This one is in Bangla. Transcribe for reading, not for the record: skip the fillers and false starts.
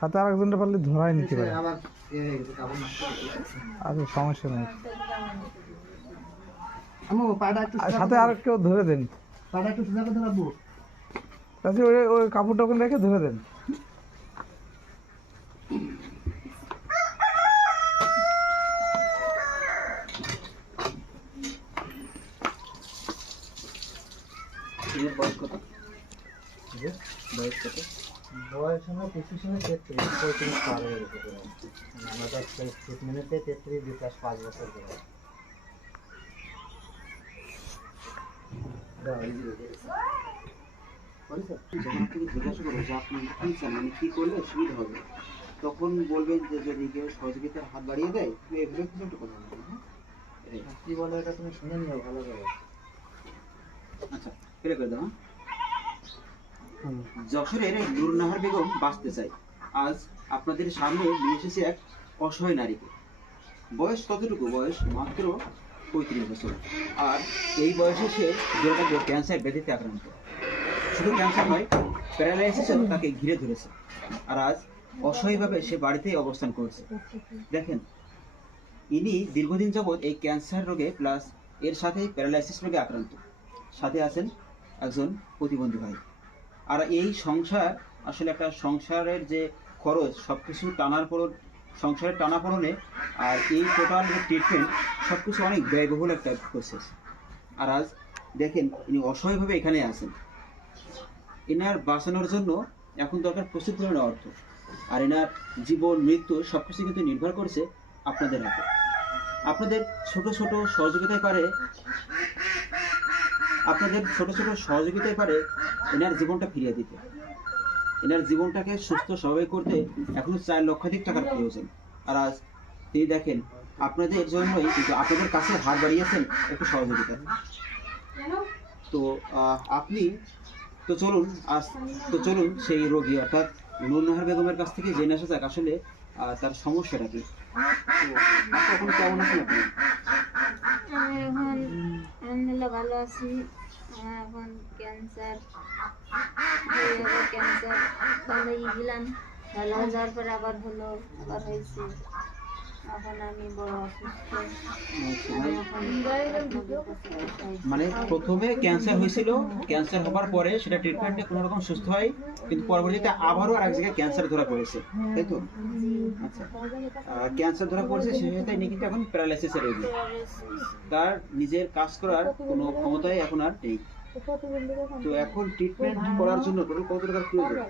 সাথে আরেকজনটা পারলে ধরাই নিতে পারে। আবার আচ্ছা, সমস্যা নেই। আমু পাটা একটু আর সাথে আর কেউ ধরে দেন। পাটা একটু সোজা করে ধরাবো। তাহলে ওই ওই কাপড়টা ওখানে রেখে ধরে দেন। এর বয়স কত? বয়স কত? বয়স হলো 35 পার হয়ে গেছে। আমাদের ট্রিটমেন্টে 33 বিকাশ 5 বছর করে। যখন আপনি জিজ্ঞাসা করবো যে আপনি কি চান, মানে কি করলে সুবিধা হবে, তখন বলবেন যে যদি কেউ সহযোগিতার হাত বাড়িয়ে দেয়, তুমি এভাবে কিছু একটা কথা বলবেন। হ্যাঁ, কি বলে এটা তুমি শুনে নিও ভালো করে। আচ্ছা, ক্লিয়ার করে দাও। যশোরের নূরনাহার বেগম বাঁচতে চাই। আজ আপনাদের সামনে নিয়ে এসেছে এক অসহায় নারীকে। বয়স কতটুকু? বয়স মাত্র 35 বছর। আর এই বয়সে সে দুরারোগ্য ক্যান্সার ব্যাধিতে আক্রান্ত। শুধু ক্যান্সার নয়, প্যারালাইসিসও তাকে ঘিরে ধরেছে। আর আজ অসহায়ভাবে সে বাড়িতেই অবস্থান করছে। দেখেন, ইনি দীর্ঘদিন যাবৎ এই ক্যান্সার রোগে প্লাস এর সাথে প্যারালাইসিস রোগে আক্রান্ত। সাথে আছেন একজন প্রতিবন্ধী ভাই। আর এই সংসার আসলে একটা সংসারের যে খরচ সব কিছু সংসারের টানাপোড়নে আর এই টোটাল ট্রিটমেন্ট সব কিছু অনেক ব্যয়বহুল একটা প্রসেস। আর আজ দেখেন ইনি অসহায়ভাবে এখানে আছেন। এনার বাঁচানোর জন্য এখন দরকার প্রচুর পরিমাণে অর্থ। আর এনার জীবন মৃত্যু সব কিছু কিন্তু নির্ভর করছে আপনাদের হাতে। আপনাদের ছোট ছোট সহযোগিতায় পারে এনার জীবনটা ফিরিয়ে দিতে। এনার জীবনটাকে সুস্থ স্বাভাবিক করতে এখনো 4 লক্ষাধিক টাকার প্রয়োজন। আর আজ তিনি দেখেন আপনাদের জন্যই কিন্তু আপনাদের কাছে হাত বাড়িয়েছেন একটু সহযোগিতা। তো আপনি চলুন সেই রোগী অর্থাৎ নূরনাহার বেগমের কাছ থেকে জেনে আসা যাক আসলে তার সমস্যাটা কি। তো এখন কেমন আছেন আপনি? আমি এখন আলহামদুলিল্লাহ ভালো আছি। আমার এখন ক্যান্সার ভালোই গেলাম, ভালো হয়ে যাওয়ার পরে আবার হলো, আবার হয়েছে। এখন আমি বড় অসুস্থ। মানে প্রথমে ক্যান্সার হয়েছিল, ক্যান্সার হবার পরে সেটা ট্রিটমেন্টে কোনো রকম সুস্থ হয়, কিন্তু পরবর্তীতে আবারও আরেক জায়গায় ক্যান্সার ধরা পড়েছে, তাই তো? আচ্ছা, ক্যান্সার ধরা পড়েছে, সেই সাথে ইনি কিন্তু এখন প্যারালাইসিসের রোগী। তার নিজের কাজ করার কোনো ক্ষমতাই এখন আর নেই। তো এখন ট্রিটমেন্ট করার জন্য টোটাল কত টাকার প্রয়োজন?